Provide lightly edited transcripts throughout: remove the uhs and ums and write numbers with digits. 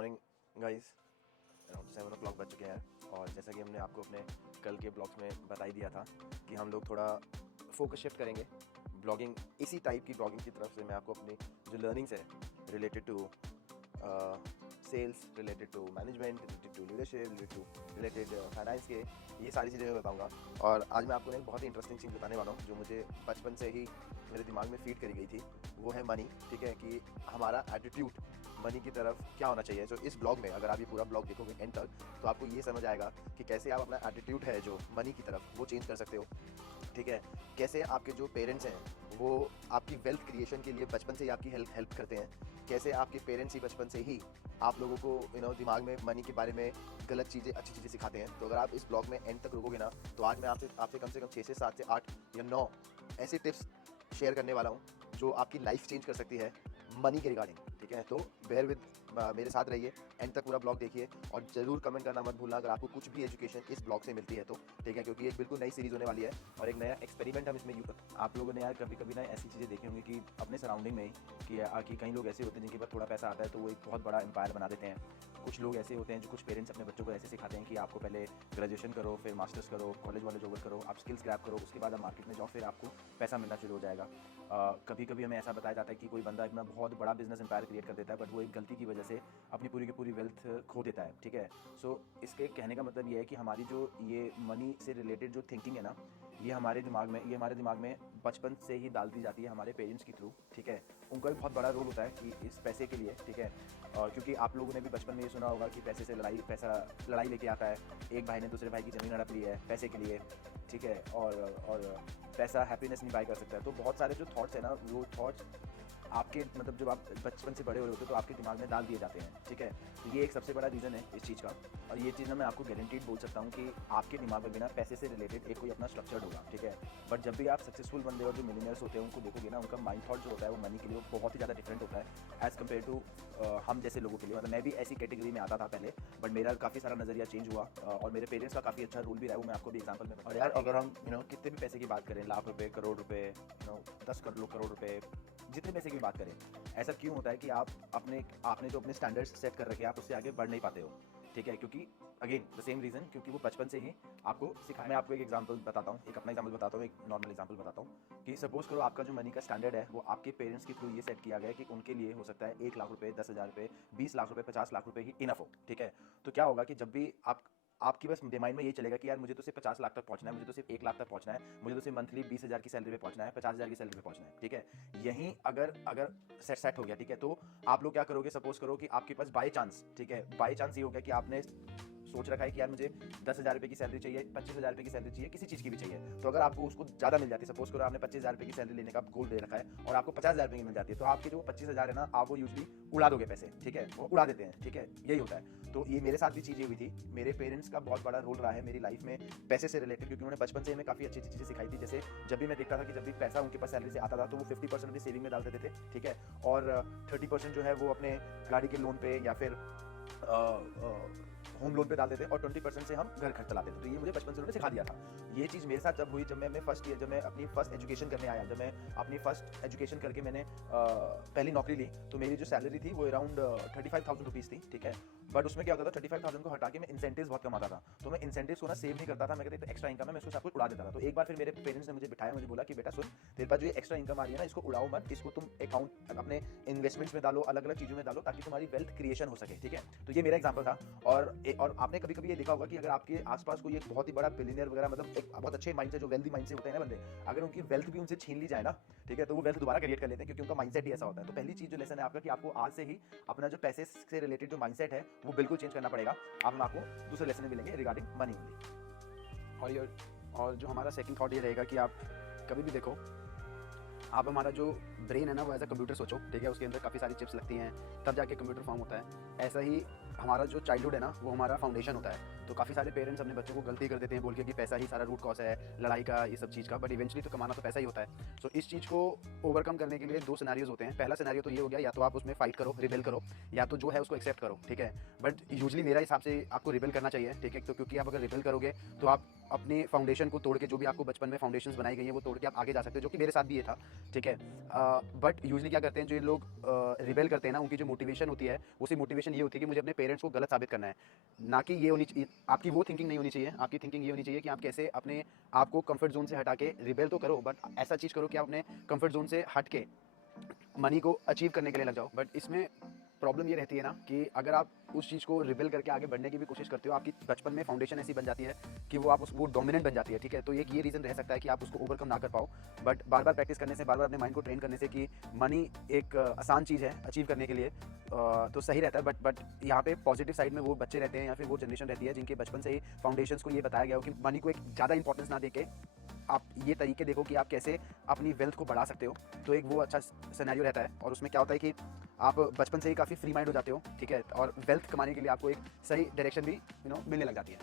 Morning guys, around 7 o'clock बज चुके हैं और जैसा कि हमने आपको अपने कल के ब्लॉग्स में बता ही दिया था कि हम लोग थोड़ा फोकस शिफ्ट करेंगे ब्लॉगिंग, इसी टाइप की ब्लॉगिंग की तरफ से मैं आपको अपनी जो लर्निंग्स है related to sales, related to management, related to leadership, related finance के, ये सारी चीज़ें मैं बताऊंगा। और आज मैं आपको एक बहुत ही इंटरेस्टिंग चीज़ बताने वाला हूँ जो मुझे बचपन से ही मेरे दिमाग में फीड करी गई थी। वो है मनी। ठीक है, कि हमारा एटीट्यूड मनी की तरफ क्या होना चाहिए। तो इस ब्लॉग में अगर आप ये पूरा ब्लॉग देखोगे एंड तक, तो आपको ये समझ आएगा कि कैसे आप अपना एटीट्यूड है जो मनी की तरफ वो चेंज कर सकते हो। ठीक है, कैसे आपके जो पेरेंट्स हैं वो आपकी वेल्थ क्रिएशन के लिए बचपन से ही आपकी हेल्प करते हैं। कैसे आपके पेरेंट्स ही बचपन से ही आप लोगों को दिमाग में मनी के बारे में गलत चीज़ें अच्छी चीज़ें सिखाते हैं। तो अगर आप इस ब्लॉग में एंड तक रुकोगे ना, तो आज मैं आपसे कम से कम 6 से 7 से 8 या 9 ऐसे टिप्स शेयर करने वाला हूँ जो आपकी लाइफ चेंज कर सकती है मनी के रिगार्डिंग। ठीक है, तो बेयर विद मेरे साथ रहिए, एंड तक पूरा ब्लॉग देखिए और ज़रूर कमेंट करना मत भूलना अगर आपको कुछ भी एजुकेशन इस ब्लॉग से मिलती है तो। ठीक है, क्योंकि एक बिल्कुल नई सीरीज़ होने वाली है और एक नया एक्सपेरिमेंट हम इसमें आप लोगों ने यार कभी कभी ना ऐसी चीज़ें देखी होंगी कि अपने सराउंडिंग में ही कि कई लोग ऐसे होते हैं जिनके पास थोड़ा पैसा आता है तो वो एक बहुत बड़ा एम्पायर बना देते हैं। कुछ लोग ऐसे होते हैं जो कुछ पेरेंट्स अपने बच्चों को ऐसे सिखाते हैं कि आपको पहले ग्रेजुएशन करो, फिर मास्टर्स करो, कॉलेज वाले जॉब करो, आप स्किल्स ग्रैब करो, उसके बाद आप मार्केट में जाओ, फिर आपको पैसा मिलना शुरू हो जाएगा। कभी कभी हमें ऐसा बताया जाता है कि कोई बंदा अपना बहुत बड़ा बिजनेस एम्पायर क्रिएट कर देता है, बट वो एक गलती की वजह से अपनी पूरी की पूरी वेल्थ खो देता है। ठीक है, सो इसके कहने का मतलब ये है कि हमारी जो ये मनी से रिलेटेड जो थिंकिंग है ना, ये हमारे दिमाग में बचपन से ही डाल दी जाती है हमारे पेरेंट्स के थ्रू। ठीक है, उनका भी बहुत बड़ा रोल होता है कि इस पैसे के लिए। ठीक है, और क्योंकि आप लोगों ने भी बचपन में ये सुना होगा कि पैसे से पैसा लड़ाई लेके आता है। एक भाई ने दूसरे भाई की ज़मीन हड़प ली है पैसे के लिए। ठीक है, और पैसा हैप्पीनेस नहीं बाय कर सकता है। तो बहुत सारे जो थॉट्स है ना, वो थॉट्स आपके मतलब जब आप बचपन से बड़े हो रहे होते तो आपके दिमाग में डाल दिए जाते हैं। ठीक है, तो ये एक सबसे बड़ा रीज़न है इस चीज़ का। और ये चीज़ ना मैं आपको गारंटीड बोल सकता हूँ कि आपके दिमाग में बिना पैसे से रिलेटेड एक कोई अपना स्ट्रक्चर्ड होगा। ठीक है, बट जब भी आप सक्सेसफुल बंदे और जो मिलियनर्स होते हैं उनको देखोगे ना, उनका माइंड थॉट जो होता है वो मनी के लिए बहुत ही ज़्यादा डिफरेंट होता है एज़ कम्पेयर टू हम जैसे लोगों के लिए। मतलब मैं भी ऐसी कैटेगरी में आता था पहले, बट मेरा काफ़ी सारा नज़रिया चेंज हुआ और मेरे पेरेंट्स का काफ़ी अच्छा रोल भी रहा है। वो मैं आपको भी एग्जाम्पल में और यार अगर हम कितने भी पैसे की बात करें, लाख रुपये, करोड़ रुपये, 10 करोड़ रुपये, जितने पैसे की बात करें, ऐसा क्यों होता है कि आपने जो अपने स्टैंडर्ड्स सेट कर रखे हैं आप उससे आगे बढ़ नहीं पाते हो। ठीक है, क्योंकि अगेन द सेम रीज़न, क्योंकि वो बचपन से ही आपको सिखाया। मैं आपको एक एग्जांपल बताता हूँ, एक अपना एग्जांपल बताता हूँ, एक नॉर्मल एग्जांपल बताता हूँ कि सपोज करो आपका जो मनी का स्टैंडर्ड है वो आपके पेरेंट्स के थ्रू ये सेट किया गया है कि उनके लिए हो सकता है 1 लाख रुपये, 10,000 रुपये, 20 लाख रुपये, 50 लाख रुपये ही इनफ हो। ठीक है, तो क्या होगा कि जब भी आपकी बस माइंड में ये चलेगा कि यार मुझे तो सिर्फ 50 लाख तक पहुंचना है, मुझे तो सिर्फ 1 लाख तक पहुंचना है, मुझे तो सिर्फ मंथली 20,000 की सैलरी पे पहुंचना है, 50,000 की सैलरी पे पहुंचना है। ठीक है, यहीं अगर सेट हो गया, ठीक है, तो आप लोग क्या करोगे। सपोज करो कि आपके पास बाई चांस, ठीक है, बाई चांस ये हो गया कि आपने सोच रखा है कि यार मुझे 10,000 रुपये की सैलरी चाहिए, 25,000 रुपये की सैलरी चाहिए, किसी चीज़ की भी चाहिए। तो अगर आपको उसको ज़्यादा मिल जाती है, सपोज करो आपने 25,000 रुपये की सैलरी लेने का गोल दे रखा है और आपको 50,000 रुपये की मिल जाती है, तो आपके जो 25,000 है ना, आप वो यूजली उड़ा दोगे पैसे। ठीक है, वो उड़ा देते हैं। ठीक है, यही होता है। तो ये मेरे साथ भी चीज़ें हुई थी। मेरे पेरेंट्स का बहुत बड़ा रोल रहा है मेरी लाइफ में पैसे से रिलेटेड, क्योंकि उन्होंने बचपन से हमें काफ़ी अच्छी चीज़ें सिखाई थी। जैसे जब भी मैं देखता था कि जब भी पैसा उनके पास सैलरी से आता था तो वो 50% अपनी सेविंग में डाल देते थे। ठीक है, और 30% जो है वो अपने गाड़ी के लोन पे या फिर होम लोन पे डालते थे और 20% से हम घर खर्च चलाते थे। तो ये मुझे बचपन से उन्होंने सिखा दिया था। ये चीज़ मेरे साथ जब हुई, जब मैं अपनी फर्स्ट एजुकेशन करने आया, जब मैं अपनी फर्स्ट एजुकेशन करके मैंने पहली नौकरी ली, तो मेरी जो सैलरी थी वो अराउंड 35,000 रुपीज़ थी। ठीक है, बट उसमें क्या होता था, 35,000 को हटा के मैं इंसेंटिव्स बहुत कमाता था। तो मैं इंसेंटिव्स को ना सेव नहीं करता था, मैं कहते एक्स्ट्रा इनकम है, मैं उसको सब कुछ उड़ा देता था। तो एक बार फिर मेरे पेरेंट्स ने मुझे बिठाया, मुझे बोला कि बेटा सुन, तेरे पास जो ये एक्स्ट्रा इनकम आ रही है ना, इसको उड़ाओ मत, इसको तुम अकाउंट अपने इन्वेस्टमेंट्स में डालो, अलग अलग चीज़ों में डालो, ताकि तुम्हारी वेल्थ क्रिएशन हो सके। ठीक है, तो ये मेरा एग्जाम्पल था। और आपने कभी कभी ये देखा होगा कि अगर आपके आसपास कोई एक बहुत ही बड़ा बिलियनियर वगैरह, मतलब एक बहुत अच्छे माइंड से, जो वेल्दी माइंड से होते हैं ना बंदे, अगर उनकी वेल्थ भी उनसे छीन ली जाए ना, ठीक है, तो वो वेल्थ दोबारा क्रिएट कर लेते हैं, क्योंकि उनका माइंडसेट ही ऐसा होता है। तो पहली चीज़ जो लेसन है आपका कि आपको आज से ही अपना जो पैसे से रिलेटेड जो माइंडसेट है वो बिल्कुल चेंज करना पड़ेगा। अब हम आपको दूसरे लेसन में मिलेंगे रिगार्डिंग मनी ओनली। और जो हमारा सेकंड थॉट ये रहेगा कि आप कभी भी देखो, आप हमारा जो ब्रेन है ना वो एज अ कंप्यूटर सोचो। ठीक है, उसके अंदर काफ़ी सारी चिप्स लगती हैं, तब जाके कंप्यूटर फॉर्म होता है। ऐसा ही हमारा जो चाइल्डहुड है ना वो हमारा फाउंडेशन होता है। तो काफ़ी सारे पेरेंट्स अपने बच्चों को गलती कर देते हैं बोल के कि पैसा ही सारा रूट कॉज है लड़ाई का, ये सब चीज़ का, बट इवेंचुअली तो कमाना तो पैसा ही होता है। सो इस चीज़ को ओवरकम करने के लिए 2 सिनेरियोज होते हैं। पहला सिनेरियो तो ये हो गया, या तो आप उसमें फाइट करो, रिबेल करो, या तो जो है उसको एक्सेप्ट करो। ठीक है, बट यूजली मेरा हिसाब से आपको रिबेल करना चाहिए। ठीक है, तो क्योंकि आप अगर रिबेल करोगे तो आप अपने फाउंडेशन को तोड़ के, जो भी आपको बचपन में फाउंडेशंस बनाई गई हैं वो तोड़ के आप आगे जा सकते हो, जो कि मेरे साथ भी ये था, ठीक है। बट यूजुअली क्या करते हैं जो ये लोग रिबेल करते हैं ना, उनकी जो मोटिवेशन होती है उसी मोटिवेशन ये होती है कि मुझे अपने पेरेंट्स को गलत साबित करना है, ना कि ये होनी चाहिए आपकी वो थिंकिंग नहीं होनी चाहिए। आपकी थिंकिंग ये होनी चाहिए कि आप कैसे अपने आप को कंफर्ट जोन से हटा के रिबेल तो करो, बट ऐसा चीज़ करो कि आप अपने कंफर्ट जोन से हट के मनी को अचीव करने के लिए लग जाओ। बट इसमें प्रॉब्लम ये रहती है ना कि अगर आप उस चीज़ को रिबेल करके आगे बढ़ने की भी कोशिश करते हो, आपकी बचपन में फाउंडेशन ऐसी बन जाती है कि वो डोमिनेंट बन जाती है, ठीक है। तो एक ये रीज़न रह सकता है कि आप उसको ओवरकम ना कर पाओ। बट बार बार प्रैक्टिस करने से, बार बार अपने माइंड को ट्रेन करने से कि मनी एक आसान चीज़ है अचीव करने के लिए, तो सही रहता है। बट यहाँ पे पॉजिटिव साइड में वो बच्चे रहते हैं या फिर वो जनरेशन रहती है जिनके बचपन से ही फाउंडेशंस को ये बताया गया हो कि मनी को एक ज़्यादा इंपॉर्टेंस ना देके आप ये तरीके देखो कि आप कैसे अपनी वेल्थ को बढ़ा सकते हो। तो एक वो अच्छा सिनेरियो रहता है, और उसमें क्या होता है कि आप बचपन से ही काफ़ी फ्री माइंड हो जाते हो, ठीक है, और वेल्थ कमाने के लिए आपको एक सही डायरेक्शन भी मिलने लग जाती है।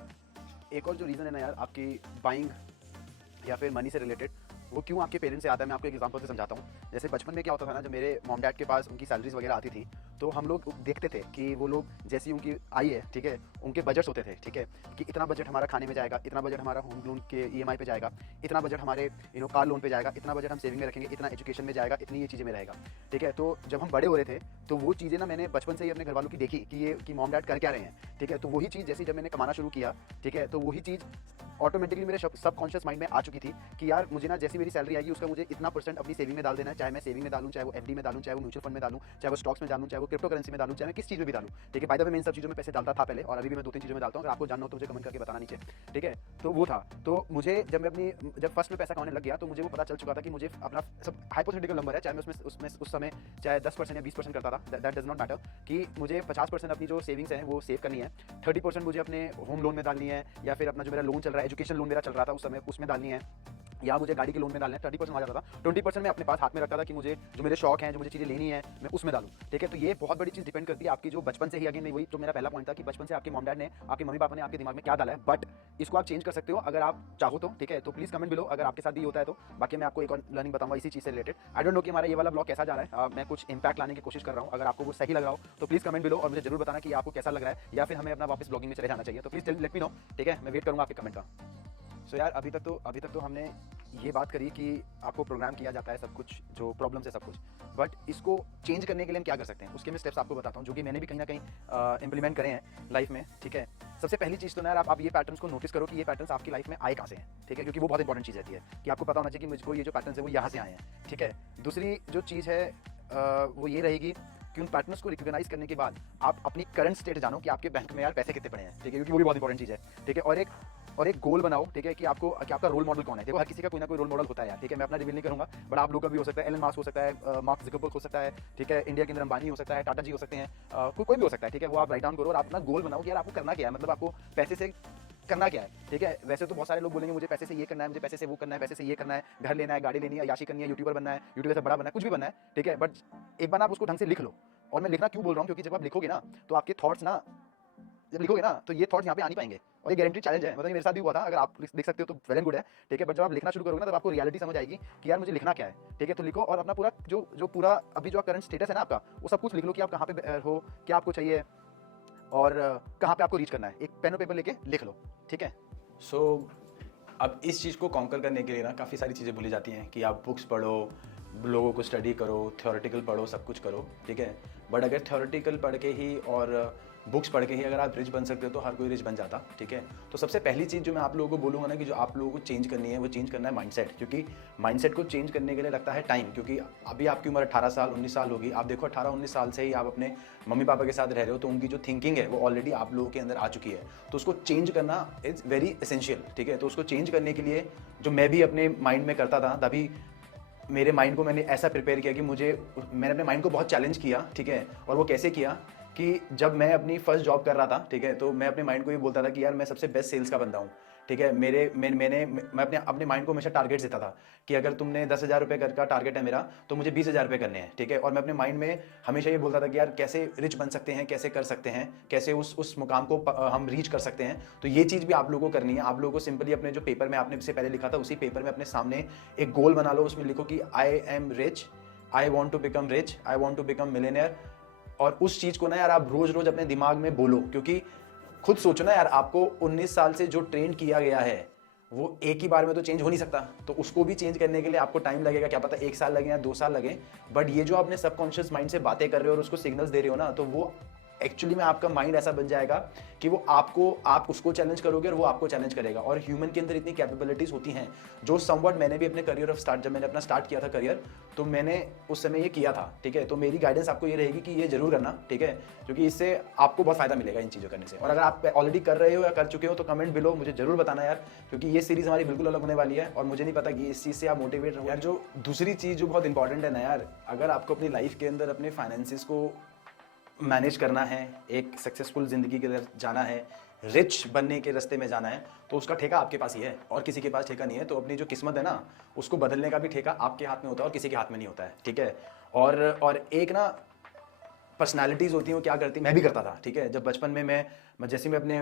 एक और जो रीज़न है ना यार आपकी बाइंग या फिर मनी से रिलेटेड, वो क्यों आपके पेरेंट्स से आता है, मैं आपको एक एग्जांपल से समझाता हूँ। जैसे बचपन में क्या होता था ना, जब मेरे मॉम डैड के पास उनकी सैलरीज वगैरह आती थी, तो हम लोग देखते थे कि वो लोग जैसी उनकी आई है, ठीक है, उनके बजट्स होते थे, ठीक है, कि इतना बजट हमारा खाने में जाएगा, इतना बजट हमारा होम लोन के ईएमआई पे जाएगा, इतना बजट हमारे कार लोन पे जाएगा, इतना बजट हम सेविंग में रखेंगे, इतना एजुकेशन में जाएगा, इतनी ये चीज़ें में रहेगा, ठीक है। तो जब हम बड़े हो रहे थे तो वो चीज़ें ना मैंने बचपन से ही अपने घर वालों की देखी कि मॉम डैड कर क्या रहे हैं, ठीक है। तो वही चीज़ जैसे जब मैंने कमाना शुरू किया, ठीक है, तो वही चीज़ ऑटोमेटिकली मेरे सबकॉन्शियस माइंड में आ चुकी थी कि यार मुझे ना जैसी मेरी सैलरी आएगी उसका मुझे इतना % अपनी सेविंग में डाल देना है, चाहे मैं सेविंग में डालूं, चाहे वो एफडी में डालूं, चाहे वो म्यूचुअल फंड में डालूं, चाहे वो स्टॉक्स में डालूं, चाहे वो क्रिप्टो करेंसी में डालूं, चाहे मैं किस चीज़ में भी डालूं, ठीक है। बाय द वे मैं इन सब चीज़ों में पैसे डालता था पहले, और अभी भी मैं 2-3 चीज़ों में डालता हूं। अगर आपको जानना हो तो मुझे कमेंट करके बताना नीचे, ठीक है। तो वो था, तो मुझे जब फर्स्ट में पैसा कमाने लग गया तो मुझे वो पता चल चुका था कि मुझे अपना सब हाइपोथेटिकल नंबर है, चाहे मैं उसमें उस समय चाहे 10% या 20% करता था, दैट डज नॉट मैटर, कि मुझे 50% अपनी जो सेविंग्स है वो सेव करनी है, 30% मुझे अपने होम लोन में डालनी है, या फिर अपना जो मेरा लोन चल रहा है, एजुकेशन लोन मेरा चल रहा था उस समय, उसमें डालनी है, या मुझे गाड़ी के लोन में डालना है। 30% आ जाता था, 20% मैं अपने पास हाथ में रखता था कि मुझे जो मेरे शौक हैं, जो मुझे चीज़ें लेनी है, मैं उसमें डालूं, ठीक है। तो ये बहुत बड़ी चीज़ डिपेंड करती है आपकी जो बचपन से ही, अगेन वही तो मेरा पहला पॉइंट था कि बचपन से आपके मॉम डैड ने, आपके मम्मी पापा ने आपके दिमाग में क्या डाला है। बट इसको आप चेंज कर सकते हो अगर आप चाहो तो, ठीक है। तो प्लीज़ कमेंट बिलो अगर आपके साथ भी होता है तो। बाकी मैं आपको एक और लर्निंग बताऊंगा इसी चीज़ से रिलेटेड। आई डोंट नो कि हमारा ये वाला ब्लॉग कैसा जा रहा है, मैं कुछ इंपैक्ट लाने की कोशिश कर रहा हूँ। अगर आपको वो सही लग रहा हो तो प्लीज़ कमेंट बिलो और मुझे जरूर बताना कि आपको कैसा लग रहा है, या फिर हमें अपना वापस ब्लॉगिंग में चले जाना चाहिए। तो प्लीज़ लेट मी नो, ठीक है, मैं वेट करूँगा आपके कमेंट का। सो यार अभी तक तो हमने ये बात करी कि आपको प्रोग्राम किया जाता है सब कुछ, जो प्रॉब्लम्स है सब कुछ, बट इसको चेंज करने के लिए हम क्या कर सकते हैं उसके मैं स्टेप्स आपको बताता हूँ, जो कि मैंने भी कहीं ना कहीं इंप्लीमेंट करे हैं लाइफ में, ठीक है। सबसे पहली चीज़ तो ना यार आप ये पैटर्न्स को नोटिस करो कि ये पैटर्न्स आपकी लाइफ में आए कहाँ से हैं, ठीक है, क्योंकि वो बहुत इंपॉर्टेंट चीज़ रहती है कि आपको पता होना चाहिए कि मुझको ये जो पैटर्न्स है वो यहाँ से आए हैं, ठीक है। दूसरी जो चीज़ है वो ये रहेगी कि उन पैटर्न्स को रिकॉग्नाइज करने के बाद आप अपनी करंट स्टेट जानो कि आपके बैंक में यार पैसे कितने पड़े हैं, ठीक है, क्योंकि वो भी बहुत इंपॉर्टेंट चीज़ है, ठीक है। और एक गोल बनाओ, ठीक है, कि आपका रोल मॉडल कौन है। देखो हर किसी का कोई ना कोई रोल मॉडल होता है यार, ठीक है। मैं अपना रिवील नहीं करूंगा, बट आप लोग का भी हो सकता है, एलन मास्क हो सकता है, मार्क ज़ुकरबर्ग हो सकता है, ठीक है, इंडिया के अंदर अंबानी हो सकता है, टाटा जी हो सकते हैं, कोई भी हो सकता है, ठीक है। वो आप राइट डाउन करो और आप अपना गोल बनाओ कि यार आपको करना क्या है, मतलब आपको पैसे से करना क्या है, ठीक है। वैसे तो बहुत सारे लोग बोलेंगे मुझे पैसे से ये करना है, मुझे पैसे से वो करना है, पैसे से ये करना है, घर लेना है, गाड़ी लेनी है, याशी करनी है, यूट्यूबर बनना है, यूट्यूबर से बड़ा बनना है, कुछ भी बनना है, ठीक है। बट एक बार आप उसको ढंग से लिख लो। और मैं लिखना क्यों बोल रहा हूँ, क्योंकि जब आप लिखोगे ना तो आपके थॉट्स ना, जब लिखोगे ना तो ये थॉट्स यहाँ पे आ नहीं पाएंगे, और ये गारंटी चैलेंज है, मतलब ये मेरे साथ भी हुआ था। अगर आप लिख सकते हो तो वेल एंड गुड है, ठीक है। बट जब आप लिखना शुरू करोगे ना तब आपको रियलिटी समझ आएगी कि यार मुझे लिखना क्या है, ठीक है। तो लिखो और अपना पूरा जो पूरा अभी जो करंट स्टेटस है ना आपका, वो सब कुछ लिख लो कि आप कहाँ पे हो, क्या आपको चाहिए और कहाँ पे आपको रीच करना है। एक पेन और पेपर लेके लिख लो, ठीक है। सो अब इस चीज़ को कॉन्कर करने के लिए ना काफ़ी सारी चीज़ें बोली जाती हैं कि आप बुक्स पढ़ो, लोगों को स्टडी करो, थ्योरेटिकल पढ़ो, सब कुछ करो, ठीक है। बट अगर थ्योरेटिकल पढ़ के ही और बुक्स पढ़ के ही अगर आप रिच बन सकते हो तो हर कोई रिच बन जाता, ठीक है। तो सबसे पहली चीज़ जो मैं आप लोगों को बोलूँगा ना कि जो आप लोगों को चेंज करनी है वो चेंज करना है माइंडसेट, क्योंकि माइंडसेट को चेंज करने के लिए लगता है टाइम। क्योंकि अभी आपकी उम्र 18 साल 19 साल होगी, आप देखो 18-19 साल से ही आप अपने मम्मी पापा के साथ रह रहे हो, तो उनकी जो थिंकिंग है वो ऑलरेडी आप लोगों के अंदर आ चुकी है। तो उसको चेंज करना इज़ वेरी एसेंशियल, ठीक है। तो उसको चेंज करने के लिए जो मैं भी अपने माइंड में करता था, तभी मेरे माइंड को मैंने ऐसा प्रिपेयर किया कि मैंने अपने माइंड को बहुत चैलेंज किया, ठीक है। और वो कैसे किया कि जब मैं अपनी फर्स्ट जॉब कर रहा था, ठीक है, तो मैं अपने माइंड को ये बोलता था कि यार मैं सबसे बेस्ट सेल्स का बंदा हूँ, ठीक है। मैं अपने माइंड को हमेशा टारगेट देता था कि अगर तुमने 10,000 रुपये का टारगेट है मेरा तो मुझे 20,000 रुपये करने हैं, ठीक है। और मैं अपने माइंड में हमेशा ये बोलता था कि यार कैसे रिच बन सकते हैं, कैसे कर सकते हैं, कैसे उस मुकाम को हम रीच कर सकते हैं। तो ये चीज़ भी आप लोगों को करनी है। आप लोगों को सिंपली अपने जो पेपर में आपने इससे पहले लिखा था उसी पेपर में अपने सामने एक गोल बना लो, उसमें लिखो कि I am rich, I want to become rich, I want to become millionaire. और उस चीज़ को ना यार आप रोज रोज अपने दिमाग में बोलो, क्योंकि खुद सोचो ना यार, आपको 19 साल से जो ट्रेन किया गया है वो एक ही बार में तो चेंज हो नहीं सकता, तो उसको भी चेंज करने के लिए आपको टाइम लगेगा, क्या पता 1 साल लगे या 2 साल लगे। बट ये जो आपने सबकॉन्शियस माइंड से बातें कर रहे हो और उसको सिग्नल्स दे रहे हो ना, तो वो एक्चुअली में आपका माइंड ऐसा बन जाएगा कि वो आप उसको चैलेंज करोगे और वो आपको चैलेंज करेगा। और ह्यूमन के अंदर इतनी कैपेबिलिटीज होती हैं जो समवट मैंने भी अपने करियर ऑफ स्टार्ट, जब मैंने अपना स्टार्ट किया था करियर, तो मैंने उस समय ये किया था, ठीक है। तो मेरी गाइडेंस आपको ये रहेगी कि ये जरूर करना, ठीक है, क्योंकि इससे आपको बहुत फायदा मिलेगा इन चीज़ों करने से। और अगर आप ऑलरेडी कर रहे हो या कर चुके हो तो कमेंट बिलो मुझे जरूर बताना यार, क्योंकि ये सीरीज हमारी बिल्कुल अलग होने वाली है और मुझे नहीं पता कि इस चीज़ से आप मोटिवेट हो। यार जो दूसरी चीज़ जो बहुत इंपॉर्टेंट है ना यार, अगर आपको अपनी लाइफ के अंदर अपने फाइनेंसिस को मैनेज करना है, एक सक्सेसफुल ज़िंदगी के अंदर जाना है, रिच बनने के रास्ते में जाना है, तो उसका ठेका आपके पास ही है और किसी के पास ठेका नहीं है। तो अपनी जो किस्मत है ना, उसको बदलने का भी ठेका आपके हाथ में होता है और किसी के हाथ में नहीं होता है, ठीक है। और एक ना पर्सनालिटीज़ होती हैं वो क्या करती, मैं भी करता था, ठीक है। जब बचपन में मैं जैसे मैं अपने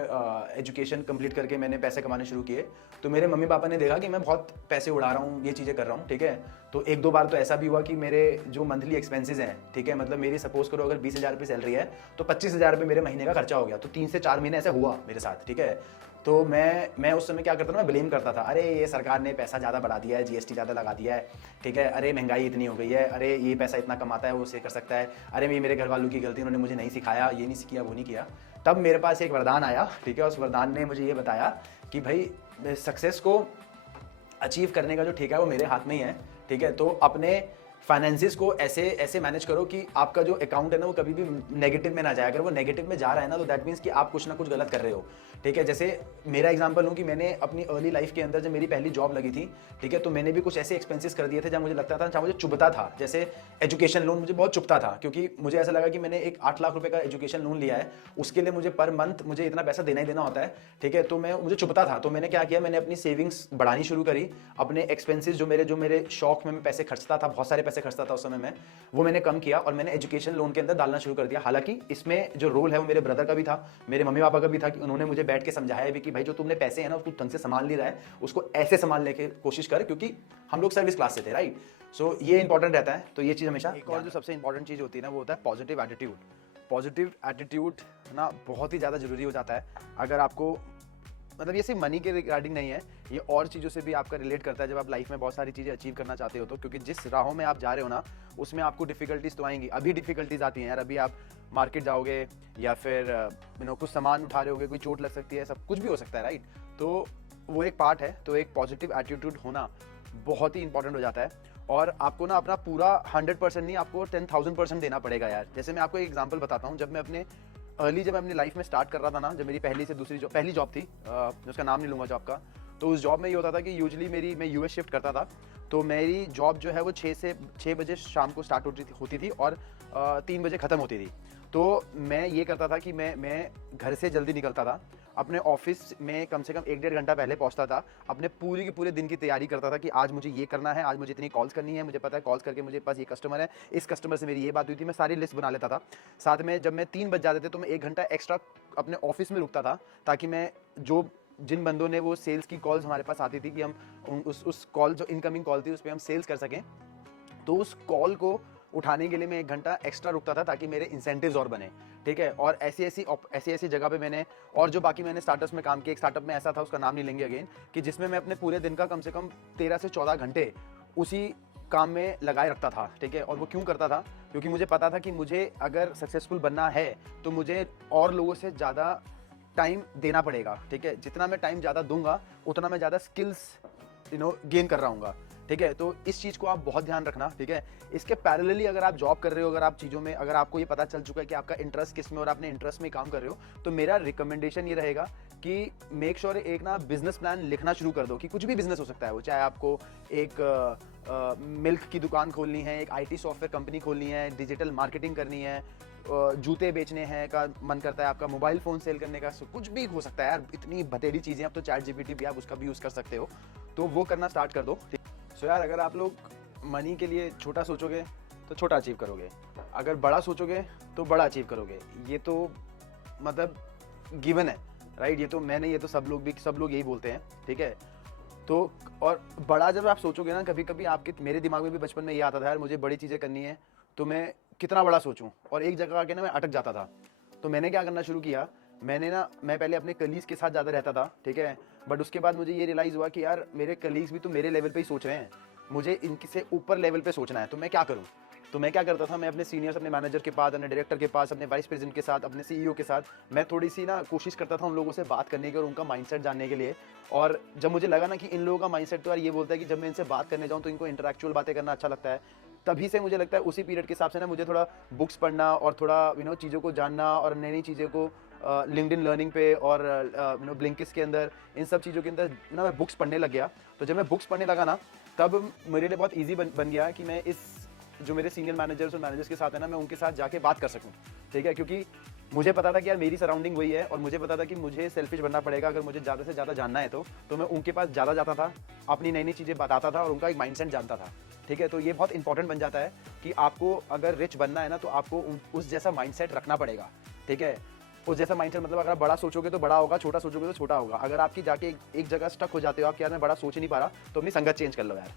एजुकेशन कंप्लीट करके मैंने पैसे कमाने शुरू किए, तो मेरे मम्मी पापा ने देखा कि मैं बहुत पैसे उड़ा रहा हूँ, ये चीज़ें कर रहा हूँ, ठीक है। तो 1-2 बार तो ऐसा भी हुआ कि मेरे जो मंथली एक्सपेंसेस हैं, ठीक है, मतलब मेरी सपोज करो अगर 20,000 रुपये सैलरी है तो 25,000 रुपये मेरे महीने का खर्चा हो गया। तो 3 से 4 महीने ऐसे हुआ मेरे साथ, ठीक है। तो मैं उस समय क्या करता था, मैं ब्लेम करता था, अरे ये सरकार ने पैसा ज़्यादा बढ़ा दिया है, जीएसटी ज़्यादा लगा दिया है, ठीक है, अरे महंगाई इतनी हो गई है, अरे ये पैसा इतना कमाता है वो उसे कर सकता है, अरे ये मेरे घर वालों की गलती, उन्होंने मुझे नहीं सिखाया, ये नहीं किया, वो नहीं किया। तब मेरे पास एक वरदान आया, ठीक है, उस वरदान ने मुझे ये बताया कि भाई सक्सेस को अचीव करने का जो ठेका है वो मेरे हाथ में ही है, ठीक है। तो अपने फाइनेंसिस को ऐसे मैनेज करो कि आपका जो अकाउंट है ना वो कभी भी नेगेटिव में ना जाए। अगर वो नेगेटिव में जा रहा है ना तो दैट मीन्स कि आप कुछ ना कुछ गलत कर रहे हो, ठीक है। जैसे मेरा एग्जांपल हूँ कि मैंने अपनी अर्ली लाइफ के अंदर जब मेरी पहली जॉब लगी थी, ठीक है, तो मैंने भी कुछ ऐसे एक्सपेंसेस कर दिए थे जहाँ मुझे लगता था, जहाँ मुझे चुभता था। जैसे एजुकेशन लोन मुझे बहुत चुभता था, क्योंकि मुझे ऐसा लगा कि मैंने एक 8 लाख रुपये का एजुकेशन लोन लिया है, उसके लिए मुझे पर मंथ मुझे इतना पैसा देना ही देना होता है, ठीक है। तो मुझे चुभता था, तो मैंने क्या किया, मैंने अपनी सेविंग्स बढ़ानी शुरू करी, अपने एक्सपेंसेस जो मेरे शौक में मैं पैसे खर्चता था, बहुत सारे पैसे खर्चता था उस समय में, वो मैंने कम किया और मैंने एजुकेशन लोन के अंदर डालना शुरू कर दिया। हालांकि इसमें जो रोल है वो मेरे ब्रदर का भी था, मेरे मम्मी पापा का भी था, कि उन्होंने मुझे बैठ के समझाया भी कि भाई जो तुमने पैसे हैं ना उसको ढंग से संभाल नहीं रहा है, उसको ऐसे संभालने की कोशिश कर, क्योंकि हम लोग सर्विस क्लास से थे, राइट। सो ये इंपॉर्टेंट रहता है, तो ये चीज़ हमेशा। एक और जो सबसे इंपॉर्टेंट चीज़ होती है ना वो होता है पॉजिटिव एटीट्यूड। पॉजिटिव एटीट्यूड ना बहुत ही ज़्यादा ज़रूरी हो जाता है। अगर आपको मतलब ये सिर्फ मनी के रिगार्डिंग नहीं है, ये और चीज़ों से भी आपका रिलेट करता है। जब आप लाइफ में बहुत सारी चीज़ें अचीव करना चाहते हो तो, क्योंकि जिस राहों में आप जा रहे हो ना उसमें आपको डिफिकल्टीज तो आएंगी। अभी डिफिकल्टीज आती हैं यार, अभी आप मार्केट जाओगे या फिर कुछ सामान उठा रहे होगे, कोई चोट लग सकती है, सब कुछ भी हो सकता है, राइट। तो वो एक पार्ट है। तो एक पॉजिटिव एटीट्यूड होना बहुत ही इंपॉर्टेंट हो जाता है और आपको ना अपना पूरा 100% नहीं, आपको 10,000% देना पड़ेगा यार। जैसे मैं आपको एक एग्जांपल बताता हूँ। जब मैं अपनी लाइफ में स्टार्ट कर रहा था ना, जब मेरी पहली जॉब थी, उसका नाम नहीं लूँगा जॉब का, तो उस जॉब में ये होता था कि यूजुअली मैं यूएस शिफ्ट करता था। तो मेरी जॉब जो है वो 6 बजे शाम को स्टार्ट होती थी और 3 बजे ख़त्म होती थी। तो मैं ये करता था कि मैं घर से जल्दी निकलता था, अपने ऑफिस में कम से कम 1-1.5 घंटा पहले पहुंचता था, अपने पूरे के पूरे दिन की तैयारी करता था कि आज मुझे ये करना है, आज मुझे इतनी कॉल्स करनी है, मुझे पता है कॉल्स करके मुझे पास ये कस्टमर है, इस कस्टमर से मेरी ये बात हुई थी, मैं सारी लिस्ट बना लेता था। साथ में जब मैं 3 बज जाते थे तो मैं 1 घंटा एक्स्ट्रा अपने ऑफिस में रुकता था, ताकि मैं जिन बंदों ने वो सेल्स की कॉल्स हमारे पास आती थी कि हम उस कॉल जो इनकमिंग कॉल थी उस पर हम सेल्स कर सकें, तो उस कॉल को उठाने के लिए मैं 1 घंटा एक्स्ट्रा रुकता था ताकि मेरे इंसेंटिव्स और बने, ठीक है। और ऐसी जगह पे मैंने, और जो बाकी मैंने स्टार्टअप्स में काम किया, एक स्टार्टअप में ऐसा था, उसका नाम नहीं लेंगे अगेन, कि जिसमें मैं अपने पूरे दिन का कम से कम 13 से 14 घंटे उसी काम में लगाए रखता था, ठीक है। और वो क्यों करता था, क्योंकि मुझे पता था कि मुझे अगर सक्सेसफुल बनना है तो मुझे और लोगों से ज़्यादा टाइम देना पड़ेगा, ठीक है। जितना मैं टाइम ज़्यादा दूंगा उतना मैं ज़्यादा स्किल्स गेन कर रहा हूँगा, ठीक है। तो इस चीज़ को आप बहुत ध्यान रखना, ठीक है। इसके पैरेलली अगर आप जॉब कर रहे हो, अगर आप चीज़ों में, अगर आपको ये पता चल चुका है कि आपका इंटरेस्ट किस में और आपने इंटरेस्ट में काम कर रहे हो, तो मेरा रिकमेंडेशन ये रहेगा कि मेक श्योर एक ना बिजनेस प्लान लिखना शुरू कर दो, कि कुछ भी बिजनेस हो सकता है वो, चाहे आपको एक मिल्क की दुकान खोलनी है, एक IT सॉफ्टवेयर कंपनी खोलनी है, डिजिटल मार्केटिंग करनी है, जूते बेचने हैं का मन करता है आपका, मोबाइल फ़ोन सेल करने का, कुछ भी हो सकता है यार, इतनी बतेरी चीज़ें। अब तो ChatGPT भी आप उसका भी यूज़ कर सकते हो, तो वो करना स्टार्ट कर दो। सो यार, अगर आप लोग मनी के लिए छोटा सोचोगे तो छोटा अचीव करोगे, अगर बड़ा सोचोगे तो बड़ा अचीव करोगे। ये तो मतलब गिवन है, राइट। ये तो मैं नहीं, ये तो सब लोग यही बोलते हैं, ठीक है। तो और बड़ा जब आप सोचोगे ना, कभी कभी मेरे दिमाग में भी बचपन में ये आता था यार, मुझे बड़ी चीज़ें करनी है तो मैं कितना बड़ा सोचूं, और एक जगह आके ना मैं अटक जाता था। तो मैंने क्या करना शुरू किया मैं पहले अपने कलीग्स के साथ ज़्यादा रहता था, ठीक है, बट उसके बाद मुझे ये रियलाइज़ हुआ कि यार मेरे कलीग्स भी तो मेरे लेवल पे ही सोच रहे हैं, मुझे इनसे ऊपर लेवल पे सोचना है, तो मैं क्या करूँ? तो मैं क्या करता था, मैं अपने सीनियर्स, अपने मैनेजर के पास, अपने डायरेक्टर के पास, अपने वाइस प्रेसिडेंट के साथ, अपने सीईओ के साथ मैं थोड़ी सी ना कोशिश करता था उन लोगों से बात करने की और उनका माइंडसेट जानने के लिए। और जब मुझे लगा ना कि इन लोगों का माइंडसेट तो यार ये बोलता है कि जब मैं इनसे बात करने जाऊँ तो इनको इंटरेक्चुअल बातें करना अच्छा लगता है, तभी से मुझे लगता है उसी पीरियड के हिसाब से ना मुझे थोड़ा बुक्स पढ़ना और थोड़ा चीज़ों को जानना और नई नई चीज़ों को लिंक्डइन लर्निंग पे और ब्लिंकिट्स के अंदर, इन सब चीज़ों के अंदर ना मैं बुक्स पढ़ने लग गया। तो जब मैं बुक्स पढ़ने लगा ना, तब मेरे लिए बहुत ईजी बन गया कि मैं इस जो मेरे सीनियर मैनेजर्स और मैनेजर्स के साथ है ना, मैं उनके साथ जाके बात कर सकूं, ठीक है, क्योंकि मुझे पता था कि यार मेरी सराउंडिंग वही है और मुझे पता था कि मुझे सेल्फिश बनना पड़ेगा अगर मुझे ज़्यादा से ज़्यादा जानना है तो मैं उनके पास ज़्यादा जाता था, अपनी नई नई चीज़ें बताता था और उनका एक माइंडसेट जानता था, ठीक है। तो ये बहुत इंपॉर्टेंट बन जाता है कि आपको अगर रिच बनना है ना तो आपको उस जैसा माइंडसेट रखना पड़ेगा, ठीक है। उस जैसा माइंडसेट मतलब अगर आप बड़ा सोचोगे तो बड़ा होगा, छोटा सोचोगे तो छोटा होगा। अगर आपकी जाके एक जगह स्टक हो जाते हो आप कि यार मैं बड़ा सोच नहीं पा रहा, तो अपनी संगत चेंज कर लो यार।